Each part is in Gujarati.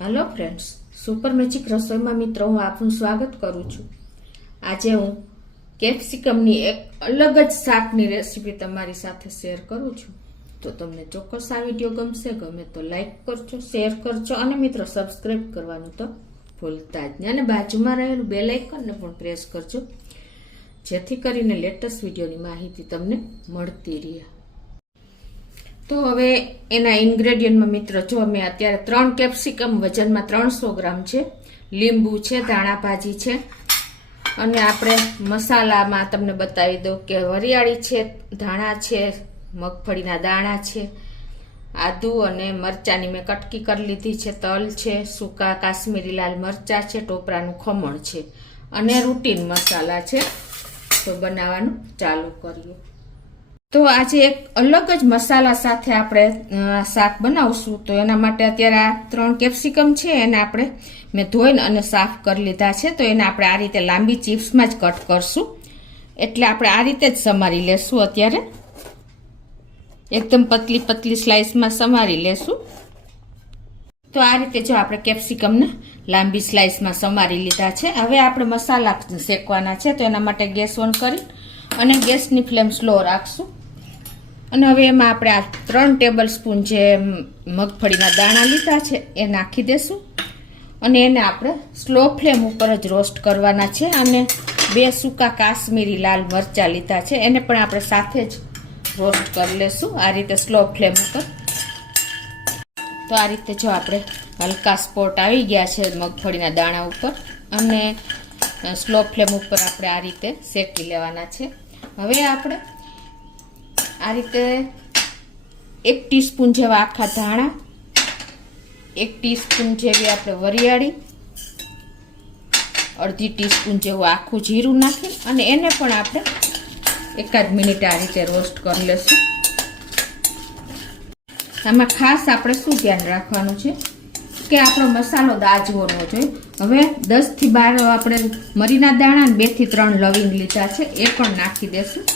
हेलो फ्रेंड्स, सुपर मैजिक रसोई में मित्रों हूँ आपનું સ્વાગત કરું છું। આજે હું કેપ્સિકમની એક અલગ જ શાકની રેસીપી તમારી સાથે શેર કરું છું। તો તમને ચોક્કસ આ વિડીયો ગમશે, ગમે તો લાઈક કરજો, શેર કરજો અને મિત્રો સબસ્ક્રાઇબ કરવાનું તો ભૂલતા જ નહીં અને બાજુમાં રહેલું બેલ આઇકનને પણ પ્રેસ કરજો, જેથી કરીને લેટેસ્ટ વિડીયોની માહિતી તમને મળતી રહે। તો હવે એના ઇન્ગ્રેડિયન્ટમાં મિત્રો જો મેં અત્યારે 3 કેપ્સિકમ વજનમાં 300 ગ્રામ છે, લીંબુ છે, ધાણા ભાજી છે અને આપણે મસાલામાં તમને બતાવી દઉં કે વરિયાળી છે, ધાણા છે, મગફળીના દાણા છે, આદુ અને મરચાની મેં કટકી કરી લીધી છે, તલ છે, સૂકા કાશ્મીરી લાલ મરચા છે, ટોપરાનું ખમણ છે અને રૂટીન મસાલા છે। તો બનાવવાનું ચાલુ કરીએ। તો આજે એક અલગ જ મસાલા સાથે આપણે શાક બનાવશું। તો એના માટે અત્યારે આ 3 કેપ્સિકમ છે એને આપણે મેં ધોઈને અને સાફ કરી લીધા છે। તો એને આપણે આ રીતે લાંબી ચિપ્સમાં જ કટ કરશું, એટલે આપણે આ રીતે જ સમારી લેશું। અત્યારે એકદમ પતલી પતલી સ્લાઇસમાં સમારી લેશું। તો આ રીતે જો આપણે કેપ્સિકમને લાંબી સ્લાઇસમાં સમારી લીધા છે। હવે આપણે મસાલા શેકવાના છે। તો એના માટે ગેસ ઓન કરી અને ગેસની ફ્લેમ સ્લો રાખશું અને હવે એમાં આપણે આ 3 ટેબલ સ્પૂન જે મગફળીના દાણા લીધા છે એ નાખી દેશું અને એને આપણે સ્લો ફ્લેમ ઉપર જ રોસ્ટ કરવાના છે। અને 2 સૂકા કાશ્મીરી લાલ મરચાં લીધા છે એને પણ આપણે સાથે જ રોસ્ટ કરી લેશું આ રીતે સ્લો ફ્લેમ ઉપર। તો આ રીતે જો આપણે હલકા સ્પોટ આવી ગયા છે મગફળીના દાણા ઉપર અને સ્લો ફ્લેમ ઉપર આપણે આ રીતે શેકી લેવાના છે। હવે આપણે આ રીતે 1 ટીસ્પૂન જેવા આખા ધાણા, 1 ટીસ્પૂન જેવી આપણે વરિયાળી, અડધી ટીસ્પૂન જેવું આખું જીરું નાખી અને એને પણ આપણે 1 મિનિટ આ રીતે રોસ્ટ કરી લેશું। આમાં ખાસ આપણે શું ધ્યાન રાખવાનું છે કે આપણો મસાલો દાજવો ન જોઈએ। હવે 10 થી 12 આપણે મરીના દાણા અને 2 થી 3 લવિંગ લીધા છે એ પણ નાખી દેશું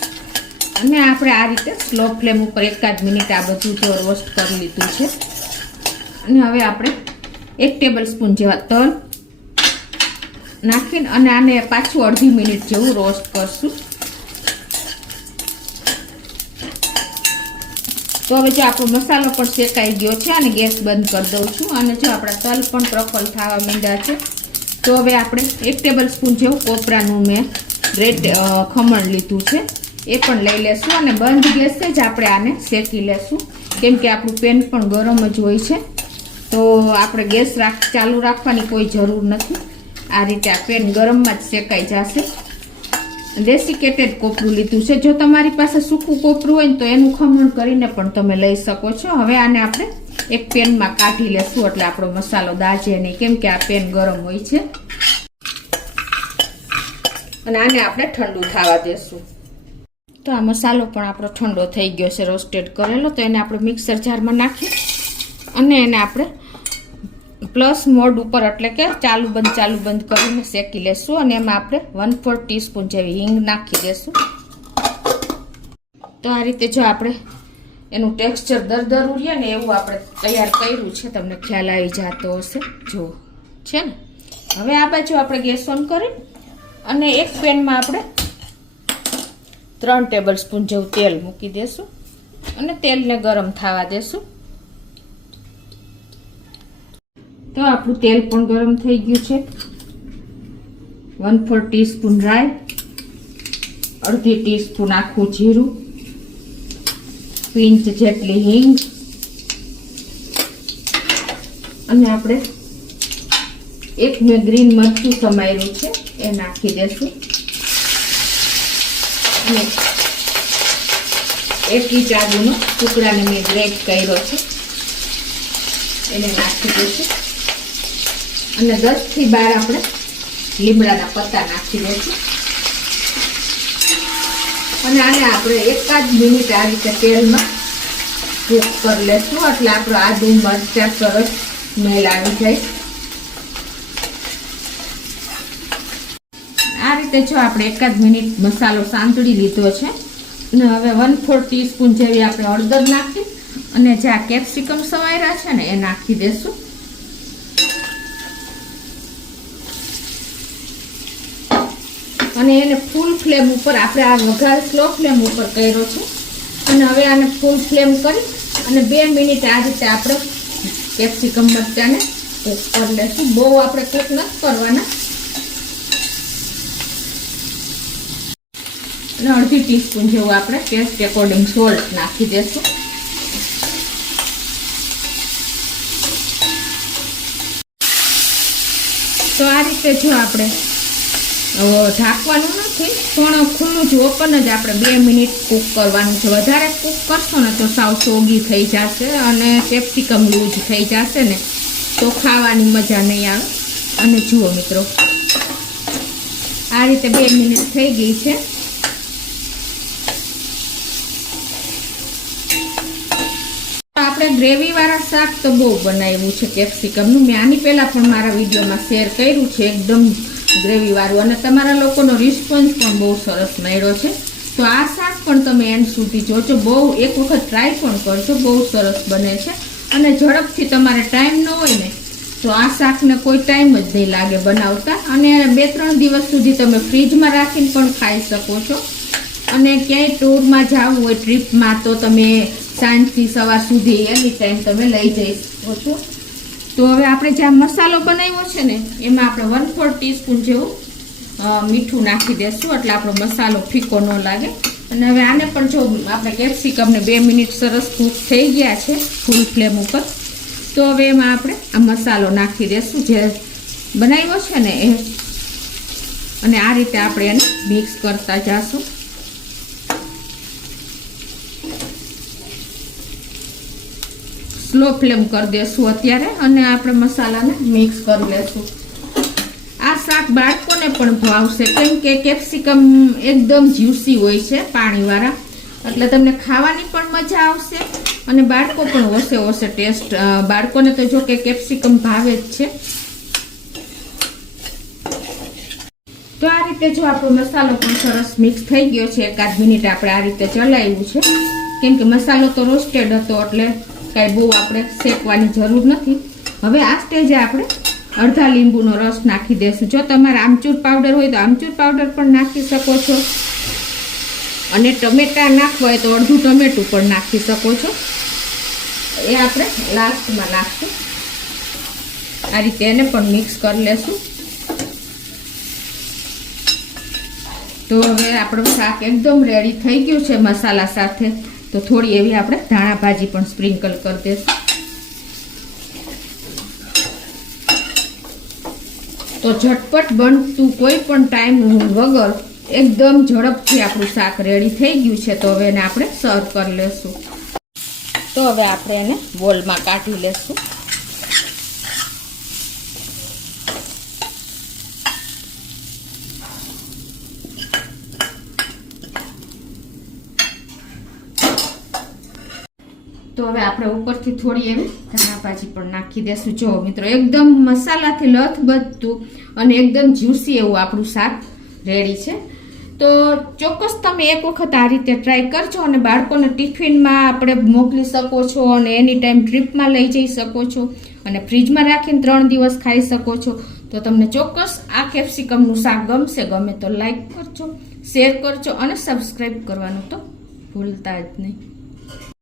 અને આપણે આ રીતે સ્લો ફ્લેમ ઉપર 1 મિનિટ આ બધું જો રોસ્ટ કરી લીધું છે। અને હવે આપણે 1 ટેબલ સ્પૂન જેવા તલ નાખીને અને આને પાછું અડધી મિનિટ જેવું રોસ્ટ કરશું। તો હવે જો આપણો મસાલો પણ શેકાઈ ગયો છે અને ગેસ બંધ કરી દઉં છું અને જો આપણા તલ પણ પ્રફલ થવા માંડ્યા છે। તો હવે આપણે 1 ટેબલ સ્પૂન જેવું કોપરાનું મેં રેડ ખમણ લીધું છે એ પણ લઈ લેશું અને બંધ ગેસે જ આપણે આને શેકી લેશું, કેમ કે આપણું પેન પણ ગરમ જ હોય છે। તો આપણે ગેસ ચાલુ રાખવાની કોઈ જરૂર નથી, આ રીતે આ પેન ગરમમાં જ શેકાઈ જશે। ડેસિકેટેડ કોપરું લીધું છે, જો તમારી પાસે સૂકું કોપરું હોય ને તો એનું ખમણ કરીને પણ તમે લઈ શકો છો। હવે આને આપણે એક પેનમાં કાઢી લેશું એટલે આપણો મસાલો દાજે નહીં, કેમ કે આ પેન ગરમ હોય છે અને આને આપણે ઠંડુ થવા દેશું। તો આ મસાલો પણ આપણો ઠંડો થઈ ગયો છે રોસ્ટેડ કરેલો। તો એને આપણે મિક્સર જારમાં નાખી અને એને આપણે પ્લસ મોડ ઉપર એટલે કે ચાલુ બંધ કરીને શેકી લેશું અને એમાં આપણે 1/4 ટીસ્પૂન જેવી હિંગ નાખી દેશું। તો આ રીતે જો આપણે એનું ટેક્સચર દરદરું રહે ને એવું આપણે તૈયાર કર્યું છે, તમને ખ્યાલ આવી જતો હશે જો છે ને। હવે આ બાજુ આપણે ગેસ ઓન કરી અને એક પેનમાં આપણે 3 ટેબલ સ્પૂન જેવું તેલ મૂકી દેશું અને તેલને ગરમ થવા દેશું। તો આપણું તેલ પણ ગરમ થઈ ગયું છે। 1/4 ટીસ્પૂન રાઈ, અડધી ટીસ્પૂન આખું જીરું, પિંચ જેટલી હિંગ અને આપણે એક મેં ગ્રીન મરચું સમાર્યું છે એ નાખી દેશું અને 1 ઇંચ આદુનો ટુકડાને મેં ગ્રેટ કર્યો છે એને નાખી દઈશું અને 10 થી 12 આપણે લીમડાના પત્તા નાખી દઈશું અને આને આપણે 1 મિનિટ આ રીતે તેલમાં કૂક કરી લેશું એટલે આપણું આદુ મરચાં સરસ સ્મેલ આવી જાય। આ રીતે જો આપણે 1 મિનિટ મસાલો સાંતળી લીધો છે અને હવે 1/4 ટીસ્પૂન જેવી આપણે હળદર નાખી અને જે આ કેપ્સિકમ સમાર્યા છે ને એ નાખી દેશું। અને એને ફૂલ ફ્લેમ ઉપર આપણે આ વઘાર સ્લો ફ્લેમ ઉપર કર્યો છે. અને હવે આને ફૂલ ફ્લેમ કરી અને 2 મિનિટ આ રીતે આપણે કેપ્સિકમ મરચાંને કૂક કરી લઈશું. બહુ આપણે કૂક નથી કરવાના. અને અડધી ટીસ્પૂન જેવું આપણે ટેસ્ટ એકોર્ડિંગ સોલ્ટ નાખી દઈશું. તો આ રીતે જો આપણે ઢાંકવાનું નથી, પણ ખુલ્લું જ ઓપન જ આપણે 2 મિનિટ કૂક કરવાનું છે. વધારે કૂક કરશો ને તો સાવ સોગી થઈ જશે અને કેપ્સિકમ લૂઝ થઈ જશે ને તો ખાવાની મજા નહીં આવે. અને જુઓ મિત્રો, આ રીતે 2 મિનિટ થઈ ગઈ છે. આપણે ગ્રેવીવાળા શાક તો બહુ બનાવ્યું છે કેપ્સિકમનું. મેં આની પહેલાં પણ મારા વિડીયોમાં શેર કર્યું છે એકદમ ગ્રેવીવાળું, અને તમારા લોકોનો રિસ્પોન્સ પણ બહુ સરસ મળ્યો છે. તો આ શાક પણ તમે એન્ડ સુધી જોજો. બહુ એક વખત ટ્રાય પણ કરજો, બહુ સરસ બને છે. અને ઝડપથી તમારે ટાઈમ ન હોય ને તો આ શાકને કોઈ ટાઈમ જ નહીં લાગે બનાવતા. અને 2-3 દિવસ સુધી તમે ફ્રીજમાં રાખીને પણ ખાઈ શકો છો. અને ક્યાંય ટૂરમાં જવું હોય ટ્રીપમાં તો તમે સાંજથી સવાર સુધી એની ટાઈમ તમે લઈ જઈ શકો છો. તો હવે આપણે જે આ મસાલો બનાવ્યો છે ને એમાં આપણે 1/4 ટીસ્પૂન જેવું મીઠું નાખી દઈશું, એટલે આપણો મસાલો ફીકો ન લાગે. અને હવે આને પણ જો આપણે કેપ્સિકમને 2 મિનિટ સરસ કૂક થઈ ગયા છે ફૂલ ફ્લેમ ઉપર. તો હવે એમાં આપણે આ મસાલો નાખી દઈશું જે બનાવ્યો છે ને એ. અને આ રીતે આપણે એને મિક્સ કરતા જઈશું. સ્લો ફ્લેમ કરી દઈશું અત્યારે અને આપણે મસાલાને મિક્સ કરી લઈશું. આ શાક બાળકોને પણ ભાવશે, કેમ કે કેપ્સિકમ એકદમ જ્યુસી હોય છે પાણીવાળા, એટલે તમને ખાવાની પણ મજા આવશે. અને બાળકો પણ ઓછે ટેસ્ટ, બાળકોને તો જો કે કેપ્સિકમ ભાવે જ છે. તો આ રીતે જો આપણો મસાલો પણ સરસ મિક્સ થઈ ગયો છે. 1-8 મિનિટ આપણે આ રીતે ચલાવ્યું છે, કેમ કે મસાલો તો રોસ્ટેડ હતો એટલે કાંઈ બહુ આપણે શેકવાની જરૂર નથી. હવે આ સ્ટેજે આપણે અડધા લીંબુનો રસ નાખી દઈશું. જો તમારે આમચૂર પાવડર હોય તો આમચૂર પાવડર પણ નાખી શકો છો, અને ટમેટા નાખવા હોય તો અડધું ટમેટું પણ નાખી શકો છો. એ આપણે લાસ્ટમાં નાખશું. આ રીતે એને પણ મિક્સ કરી લેશું. તો હવે આપણું શાક એકદમ રેડી થઈ ગયું છે મસાલા સાથે. તો થોડી એવી આપણે ધાણા ભાજી પણ સ્પ્રિંકલ કરી દઈશું. તો ઝટપટ બનતું કોઈ પણ ટાઈમ વગર એકદમ ઝડપથી આપણું શાક રેડી થઈ ગયું છે. તો હવે એને આપણે સર્વ કરી લેશું. તો હવે આપણે એને બોલમાં કાઢી લેશું. તો હવે આપણે ઉપરથી થોડી એવી ધાણા ભાજી પણ નાખી દઈશું. જો મિત્રો, એકદમ મસાલાથી લથબથતું અને એકદમ જ્યુસી એવું આપણું શાક રેડી છે. તો ચોક્કસ તમે એક વખત આ રીતે ટ્રાય કરજો અને બાળકોને ટિફિનમાં આપણે મોકલી શકો છો અને એની ટાઈમ ટ્રીપમાં લઈ જઈ શકો છો અને ફ્રીજમાં રાખીને 3 દિવસ ખાઈ શકો છો. તો તમને ચોક્કસ આ કેપ્સિકમનું શાક ગમશે. ગમે તો લાઈક કરજો, શેર કરજો અને સબસ્ક્રાઈબ કરવાનું તો ભૂલતા જ નહીં.